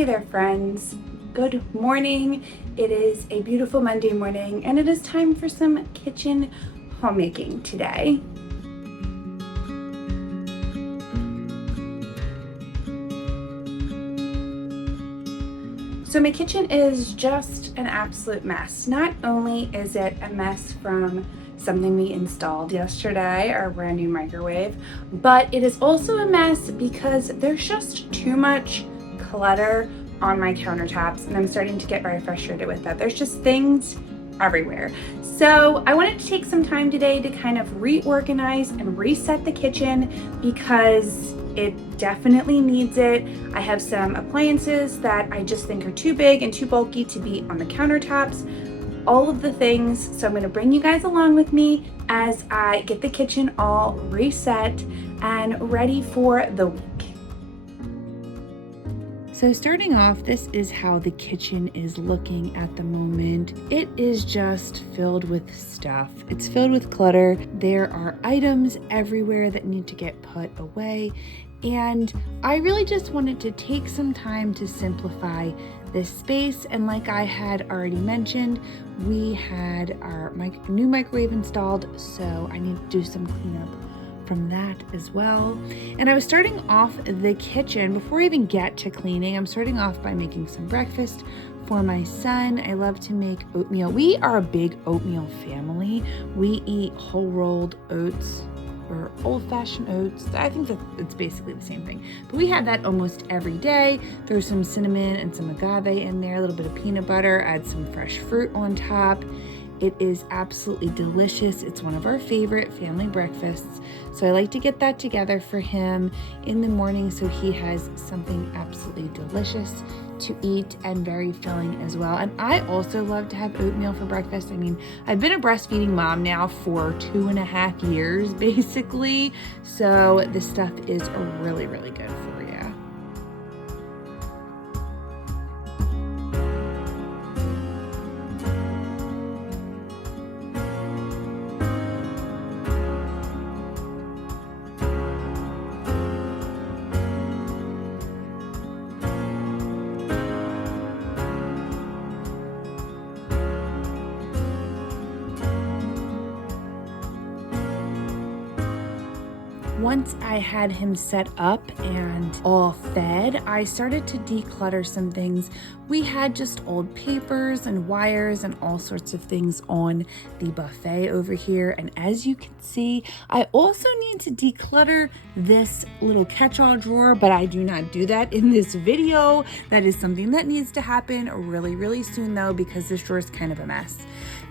Hey there, friends. Good morning. It is a beautiful Monday morning, and it is time for some kitchen homemaking today. So my kitchen is just an absolute mess. Not only is it a mess from something we installed yesterday, our brand new microwave, but it is also a mess because there's just too much clutter on my countertops, and I'm starting to get very frustrated with that. There's just things everywhere. So I wanted to take some time today to kind of reorganize and reset the kitchen because it definitely needs it. I have some appliances that I just think are too big and too bulky to be on the countertops, all of the things. So I'm going to bring you guys along with me as I get the kitchen all reset and ready for the week. So starting off, this is how the kitchen is looking at the moment. It is just filled with stuff. It's filled with clutter. There are items everywhere that need to get put away. And I really just wanted to take some time to simplify this space. And like I had already mentioned, we had our new microwave installed, so I need to do some cleanup from that as well. And I was starting off the kitchen. Before I even get to cleaning, I'm starting off by making some breakfast for my son. I love to make oatmeal. We are a big oatmeal family. We eat whole rolled oats or old-fashioned oats. I think that it's basically the same thing. But we have that almost every day. There's some cinnamon and some agave in there, a little bit of peanut butter, add some fresh fruit on top. It is absolutely delicious. It's one of our favorite family breakfasts. So I like to get that together for him in the morning so he has something absolutely delicious to eat and very filling as well. And I also love to have oatmeal for breakfast. I mean, I've been a breastfeeding mom now for 2.5 years, basically. So this stuff is really, really good for you. Once I had him set up and all fed, I started to declutter some things. We had just old papers and wires and all sorts of things on the buffet over here. And as you can see, I also need to declutter this little catch-all drawer, but I do not do that in this video. That is something that needs to happen really, really soon though, because this drawer is kind of a mess.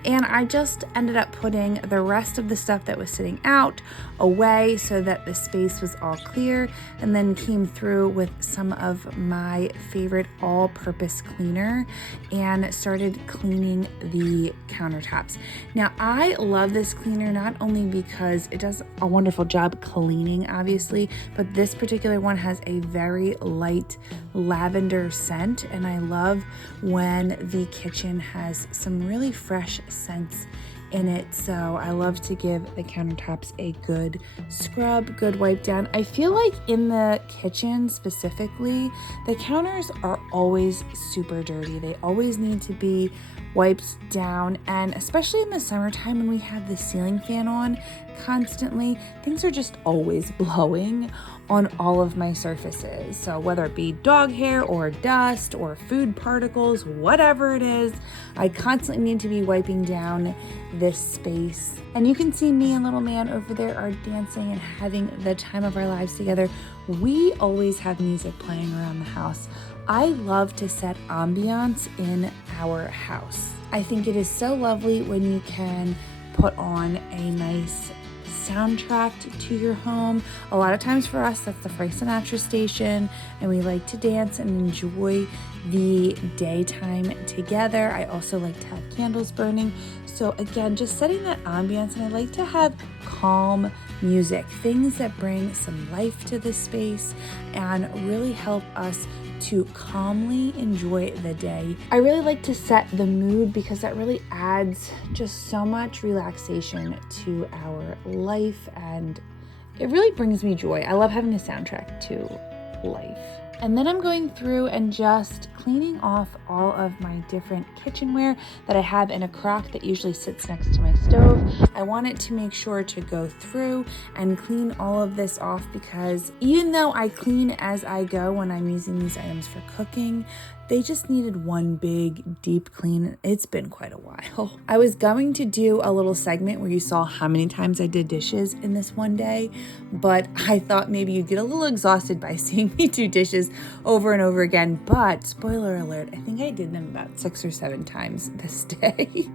And I just ended up putting the rest of the stuff that was sitting out away so that the space was all clear, and then came through with some of my favorite all-purpose cleaner and started cleaning the countertops. Now, I love this cleaner not only because it does a wonderful job cleaning, obviously, but this particular one has a very light lavender scent, and I love when the kitchen has some really fresh scents in it. So I love to give the countertops a good scrub, good wipe down. I feel like in the kitchen specifically, the counters are always super dirty. They always need to be wiped down, and especially in the summertime when we have the ceiling fan on constantly, things are just always blowing on all of my surfaces. So whether it be dog hair or dust or food particles, whatever it is, I constantly need to be wiping down this space. And you can see me and little man over there are dancing and having the time of our lives together. We always have music playing around the house. I love to set ambiance in our house. I think it is so lovely when you can put on a nice soundtrack to your home. A lot of times for us, that's the Frank Sinatra station, and we like to dance and enjoy the daytime together. I also like to have candles burning. So again, just setting that ambiance, and I like to have calm music, things that bring some life to the space and really help us to calmly enjoy the day. I really like to set the mood because that really adds just so much relaxation to our life, and it really brings me joy. I love having a soundtrack to life. And then I'm going through and just cleaning off all of my different kitchenware that I have in a crock that usually sits next to my stove. I wanted to make sure to go through and clean all of this off because even though I clean as I go when I'm using these items for cooking, they just needed one big deep clean. It's been quite a while. I was going to do a little segment where you saw how many times I did dishes in this one day, but I thought maybe you'd get a little exhausted by seeing me do dishes over and over again. But spoiler alert, I think I did them about 6 or 7 times this day.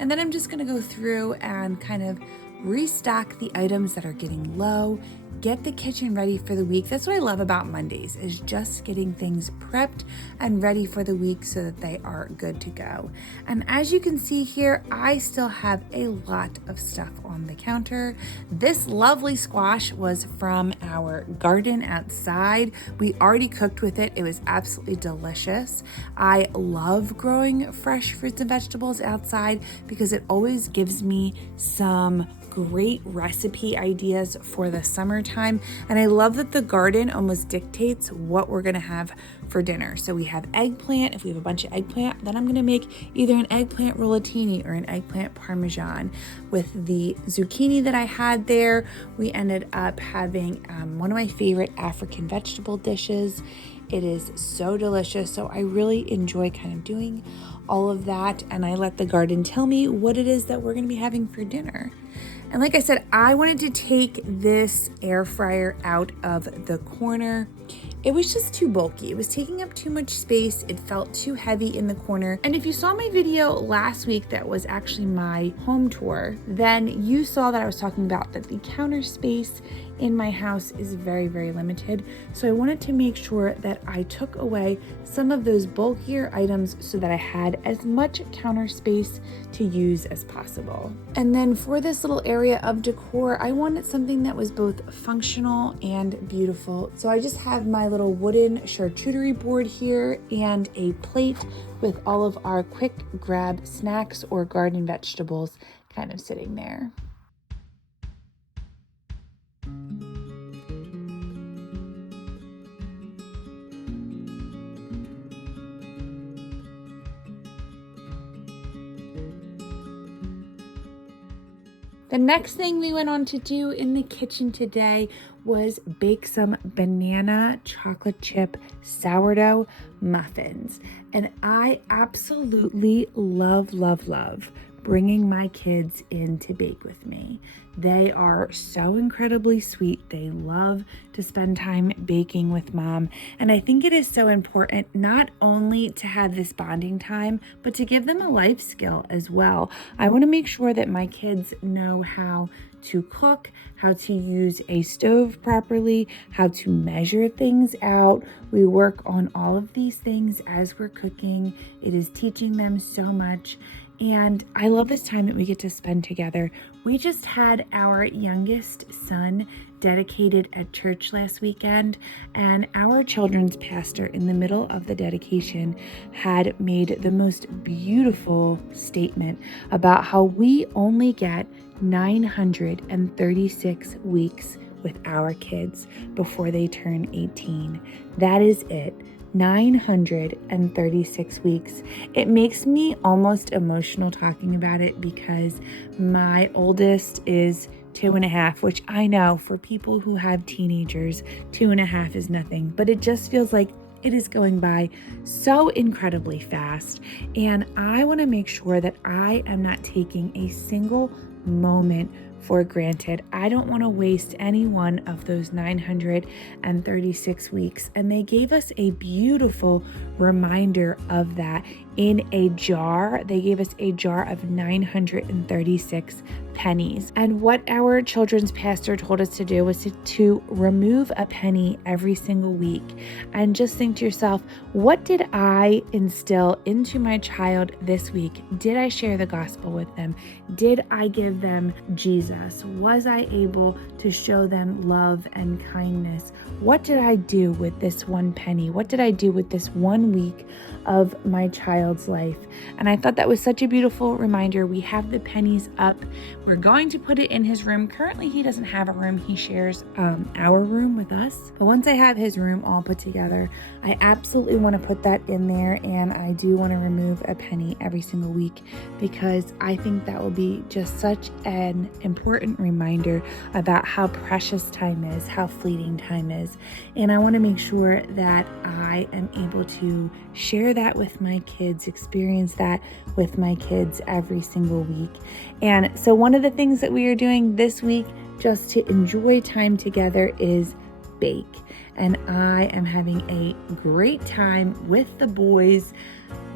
And then I'm just gonna go through and kind of restock the items that are getting low, get the kitchen ready for the week. That's what I love about Mondays, is just getting things prepped and ready for the week so that they are good to go. And as you can see here, I still have a lot of stuff on the counter. This lovely squash was from our garden outside. We already cooked with it. It was absolutely delicious. I love growing fresh fruits and vegetables outside because it always gives me some great recipe ideas for the summertime. And I love that the garden almost dictates what we're gonna have for dinner. So we have eggplant. If we have a bunch of eggplant, then I'm gonna make either an eggplant rollatini or an eggplant parmesan. With the zucchini that I had there, we ended up having one of my favorite African vegetable dishes. It is so delicious. So I really enjoy kind of doing all of that. And I let the garden tell me what it is that we're gonna be having for dinner. And like I said, I wanted to take this air fryer out of the corner. It was just too bulky. It was taking up too much space. It felt too heavy in the corner. And if you saw my video last week, that was actually my home tour, then you saw that I was talking about that the counter space in my house is very, very limited. So I wanted to make sure that I took away some of those bulkier items so that I had as much counter space to use as possible. And then for this little area of decor, I wanted something that was both functional and beautiful. So I just have my little wooden charcuterie board here and a plate with all of our quick grab snacks or garden vegetables kind of sitting there. The next thing we went on to do in the kitchen today was bake some banana chocolate chip sourdough muffins. And I absolutely love bringing my kids in to bake with me. They are so incredibly sweet. They love to spend time baking with mom. And I think it is so important not only to have this bonding time, but to give them a life skill as well. I want to make sure that my kids know how to cook, how to use a stove properly, how to measure things out. We work on all of these things as we're cooking. It is teaching them so much. And I love this time that we get to spend together. We just had our youngest son dedicated at church last weekend, and our children's pastor in the middle of the dedication had made the most beautiful statement about how we only get 936 weeks with our kids before they turn 18. That is it. 936 weeks. It makes me almost emotional talking about it because my oldest is 2.5, which I know for people who have teenagers, 2.5 is nothing, but it just feels like it is going by so incredibly fast. And I want to make sure that I am not taking a single moment for granted. I don't want to waste any one of those 936 weeks. And they gave us a beautiful reminder of that in a jar. They gave us a jar of 936 pennies. And what our children's pastor told us to do was to remove a penny every single week. And just think to yourself, what did I instill into my child this week? Did I share the gospel with them? Did I give them Jesus? us? Was I able to show them love and kindness? What did I do with this one penny? What did I do with this 1 week of my child's life? And I thought that was such a beautiful reminder. We have the pennies up. We're going to put it in his room. Currently, he doesn't have a room. He shares our room with us. But once I have his room all put together, I absolutely want to put that in there. And I do want to remove a penny every single week because I think that will be just such an important reminder about how precious time is, how fleeting time is. And I want to make sure that I am able to share that with my kids, experience that with my kids every single week. And so one of the things that we are doing this week just to enjoy time together is bake. And I am having a great time with the boys.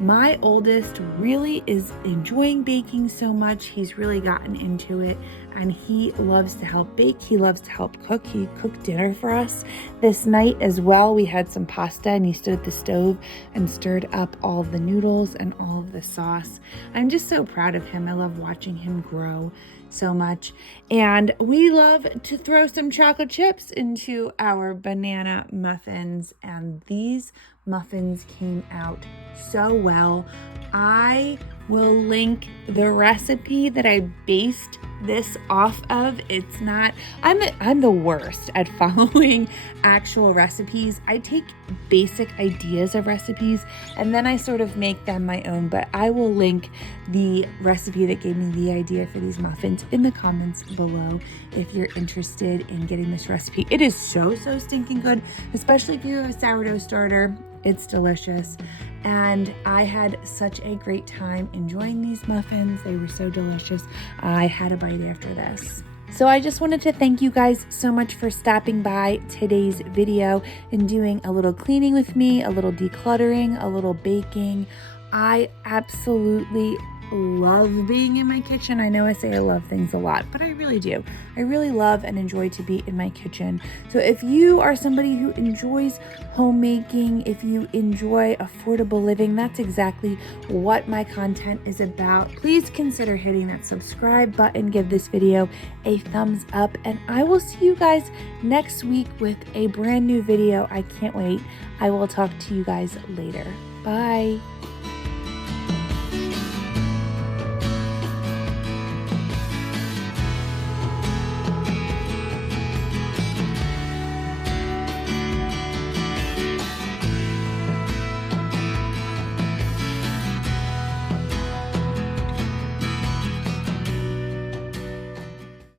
My oldest really is enjoying baking so much. He's really gotten into it and he loves to help bake. He loves to help cook. He cooked dinner for us this night as well. We had some pasta and he stood at the stove and stirred up all of the noodles and all of the sauce. I'm just so proud of him. I love watching him grow so much. And we love to throw some chocolate chips into our banana muffins. And these muffins came out so well. I will link the recipe that I based this off of. It's not, I'm the worst at following actual recipes. I take basic ideas of recipes and then I sort of make them my own, but I will link the recipe that gave me the idea for these muffins in the comments below if you're interested in getting this recipe. It is so stinking good, especially if you have a sourdough starter. It's delicious. And I had such a great time enjoying these muffins. They were so delicious. I had a bite after this. So I just wanted to thank you guys so much for stopping by today's video and doing a little cleaning with me, a little decluttering, a little baking. I absolutely love being in my kitchen. I know I say I love things a lot, but I really do. I really love and enjoy to be in my kitchen. So if you are somebody who enjoys homemaking, if you enjoy affordable living, that's exactly what my content is about. Please consider hitting that subscribe button, give this video a thumbs up, and I will see you guys next week with a brand new video. I can't wait. I will talk to you guys later. Bye.